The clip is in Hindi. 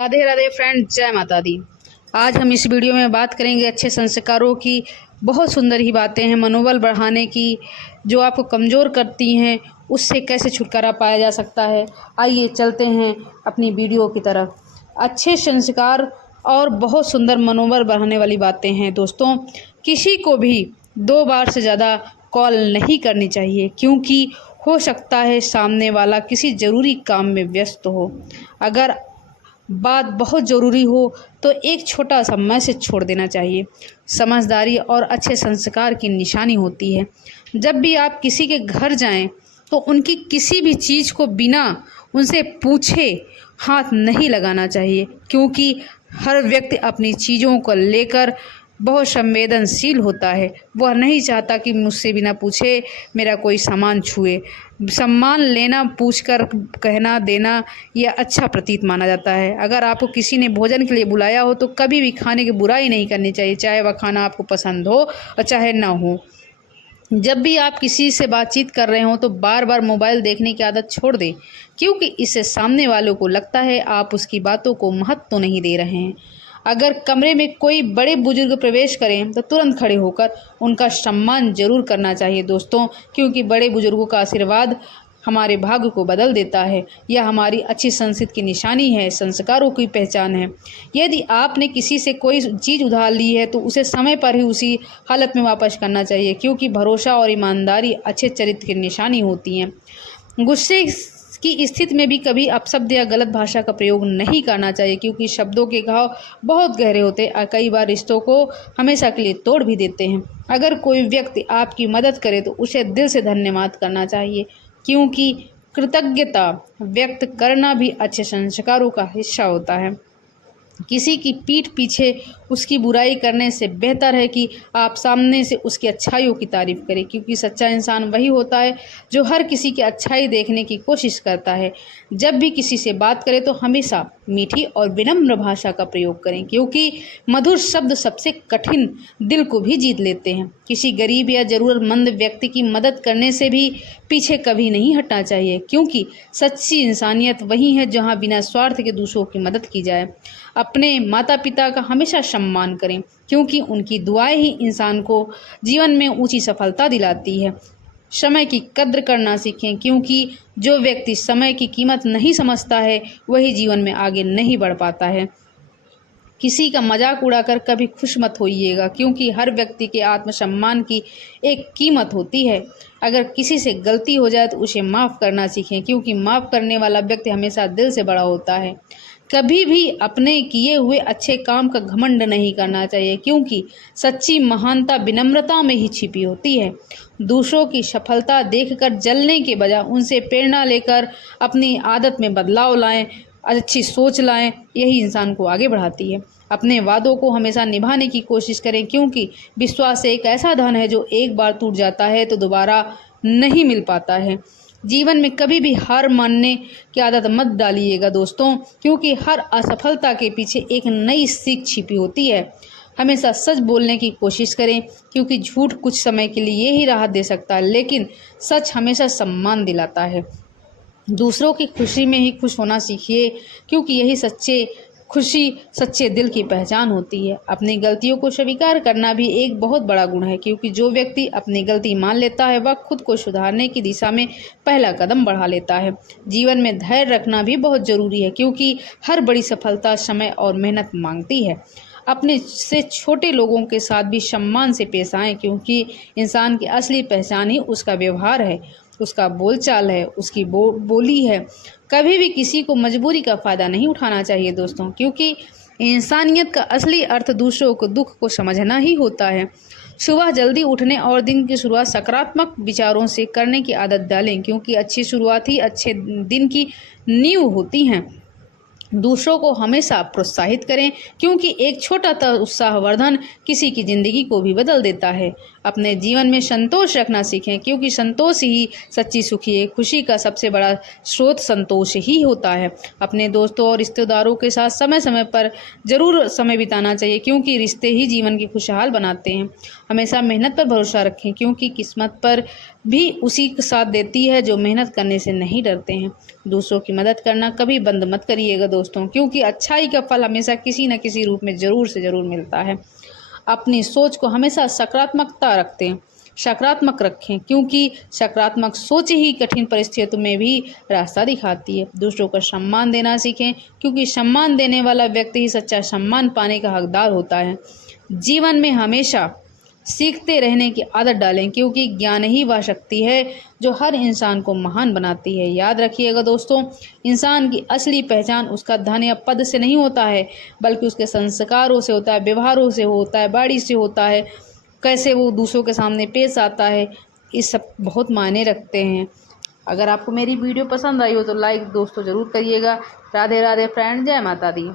राधे राधे फ्रेंड, जय माता दी। आज हम इस वीडियो में बात करेंगे अच्छे संस्कारों की। बहुत सुंदर ही बातें हैं मनोबल बढ़ाने की, जो आपको कमज़ोर करती हैं उससे कैसे छुटकारा पाया जा सकता है। आइए चलते हैं अपनी वीडियो की तरफ। अच्छे संस्कार और बहुत सुंदर मनोबल बढ़ाने वाली बातें हैं दोस्तों। किसी को भी 2 बार से ज़्यादा कॉल नहीं करनी चाहिए, क्योंकि हो सकता है सामने वाला किसी ज़रूरी काम में व्यस्त हो। अगर बात बहुत ज़रूरी हो तो एक छोटा सा मैसेज छोड़ देना चाहिए। समझदारी और अच्छे संस्कार की निशानी होती है। जब भी आप किसी के घर जाएं तो उनकी किसी भी चीज़ को बिना उनसे पूछे हाथ नहीं लगाना चाहिए, क्योंकि हर व्यक्ति अपनी चीज़ों को लेकर बहुत संवेदनशील होता है। वह नहीं चाहता कि मुझसे बिना पूछे मेरा कोई सामान छुए। सम्मान लेना, पूछकर कहना देना, यह अच्छा प्रतीत माना जाता है। अगर आपको किसी ने भोजन के लिए बुलाया हो तो कभी भी खाने की बुराई नहीं करनी चाहिए, चाहे वह खाना आपको पसंद हो और चाहे ना हो। जब भी आप किसी से बातचीत कर रहे हो तो बार बार मोबाइल देखने की आदत छोड़ दें, क्योंकि इससे सामने वालों को लगता है आप उसकी बातों को महत्व तो नहीं दे रहे हैं। अगर कमरे में कोई बड़े बुजुर्ग प्रवेश करें तो तुरंत खड़े होकर उनका सम्मान जरूर करना चाहिए दोस्तों, क्योंकि बड़े बुजुर्गों का आशीर्वाद हमारे भाग्य को बदल देता है। यह हमारी अच्छी संस्कृति की निशानी है, संस्कारों की पहचान है। यदि आपने किसी से कोई चीज़ उधार ली है तो उसे समय पर ही उसी हालत में वापस करना चाहिए, क्योंकि भरोसा और ईमानदारी अच्छे चरित्र की निशानी होती हैं। गुस्से की स्थिति में भी कभी अपशब्द या गलत भाषा का प्रयोग नहीं करना चाहिए, क्योंकि शब्दों के घाव बहुत गहरे होते हैं और कई बार रिश्तों को हमेशा के लिए तोड़ भी देते हैं। अगर कोई व्यक्ति आपकी मदद करे तो उसे दिल से धन्यवाद करना चाहिए, क्योंकि कृतज्ञता व्यक्त करना भी अच्छे संस्कारों का हिस्सा होता है। किसी की पीठ पीछे उसकी बुराई करने से बेहतर है कि आप सामने से उसकी अच्छाइयों की तारीफ़ करें, क्योंकि सच्चा इंसान वही होता है जो हर किसी की अच्छाई देखने की कोशिश करता है। जब भी किसी से बात करें तो हमेशा मीठी और विनम्र भाषा का प्रयोग करें, क्योंकि मधुर शब्द सबसे कठिन दिल को भी जीत लेते हैं। किसी गरीब या ज़रूरतमंद व्यक्ति की मदद करने से भी पीछे कभी नहीं हटना चाहिए, क्योंकि सच्ची इंसानियत वही है जहाँ बिना स्वार्थ के दूसरों की मदद की जाए। अपने माता पिता का हमेशा सम्मान करें, क्योंकि उनकी दुआएं ही इंसान को जीवन में ऊंची सफलता दिलाती है। समय की कद्र करना सीखें, क्योंकि जो व्यक्ति समय की कीमत नहीं समझता है वही जीवन में आगे नहीं बढ़ पाता है। किसी का मजाक उड़ाकर कभी खुश मत होइएगा, क्योंकि हर व्यक्ति के आत्मसम्मान की एक कीमत होती है। अगर किसी से गलती हो जाए तो उसे माफ़ करना सीखें, क्योंकि माफ़ करने वाला व्यक्ति हमेशा दिल से बड़ा होता है। कभी भी अपने किए हुए अच्छे काम का घमंड नहीं करना चाहिए, क्योंकि सच्ची महानता विनम्रता में ही छिपी होती है। दूसरों की सफलता देखकर जलने के बजाय उनसे प्रेरणा लेकर अपनी आदत में बदलाव लाएं, अच्छी सोच लाएं, यही इंसान को आगे बढ़ाती है। अपने वादों को हमेशा निभाने की कोशिश करें, क्योंकि विश्वास एक ऐसा धन है जो एक बार टूट जाता है तो दोबारा नहीं मिल पाता है। जीवन में कभी भी हार मानने की आदत मत डालिएगा दोस्तों, क्योंकि हर असफलता के पीछे एक नई सीख छिपी होती है। हमेशा सच बोलने की कोशिश करें, क्योंकि झूठ कुछ समय के लिए ही राहत दे सकता है, लेकिन सच हमेशा सम्मान दिलाता है। दूसरों की खुशी में ही खुश होना सीखिए, क्योंकि यही खुशी सच्चे दिल की पहचान होती है। अपनी गलतियों को स्वीकार करना भी एक बहुत बड़ा गुण है, क्योंकि जो व्यक्ति अपनी गलती मान लेता है वह खुद को सुधारने की दिशा में पहला कदम बढ़ा लेता है। जीवन में धैर्य रखना भी बहुत ज़रूरी है, क्योंकि हर बड़ी सफलता समय और मेहनत मांगती है। अपने से छोटे लोगों के साथ भी सम्मान से पेश आएं, क्योंकि इंसान की असली पहचान ही उसका व्यवहार है, उसका बोलचाल है, उसकी बोली है। कभी भी किसी को मजबूरी का फ़ायदा नहीं उठाना चाहिए दोस्तों, क्योंकि इंसानियत का असली अर्थ दूसरों को दुख को समझना ही होता है। सुबह जल्दी उठने और दिन की शुरुआत सकारात्मक विचारों से करने की आदत डालें, क्योंकि अच्छी शुरुआत ही अच्छे दिन की नींव होती हैं। दूसरों को हमेशा प्रोत्साहित करें, क्योंकि एक छोटा सा उत्साहवर्धन किसी की ज़िंदगी को भी बदल देता है। अपने जीवन में संतोष रखना सीखें, क्योंकि संतोष ही सच्ची सुखी है। खुशी का सबसे बड़ा स्रोत संतोष ही होता है। अपने दोस्तों और रिश्तेदारों के साथ समय समय पर ज़रूर समय बिताना चाहिए, क्योंकि रिश्ते ही जीवन की खुशहाल बनाते हैं। हमेशा मेहनत पर भरोसा रखें, क्योंकि किस्मत पर भी उसी का साथ देती है जो मेहनत करने से नहीं डरते हैं। दूसरों की मदद करना कभी बंद मत करिएगा दोस्तों, क्योंकि अच्छाई का फल हमेशा किसी न किसी रूप में ज़रूर से ज़रूर मिलता है। अपनी सोच को हमेशा सकारात्मक रखें, क्योंकि सकारात्मक सोच ही कठिन परिस्थितियों में भी रास्ता दिखाती है। दूसरों को सम्मान देना सीखें, क्योंकि सम्मान देने वाला व्यक्ति ही सच्चा सम्मान पाने का हकदार होता है। जीवन में हमेशा सीखते रहने की आदत डालें, क्योंकि ज्ञान ही वह शक्ति है जो हर इंसान को महान बनाती है। याद रखिएगा दोस्तों, इंसान की असली पहचान उसका धन या पद से नहीं होता है, बल्कि उसके संस्कारों से होता है, व्यवहारों से होता है, बाड़ी से होता है, कैसे वो दूसरों के सामने पेश आता है। इस सब बहुत मायने रखते हैं। अगर आपको मेरी वीडियो पसंद आई हो तो लाइक दोस्तों ज़रूर करिएगा। राधे राधे फ्रेंड, जय माता दी।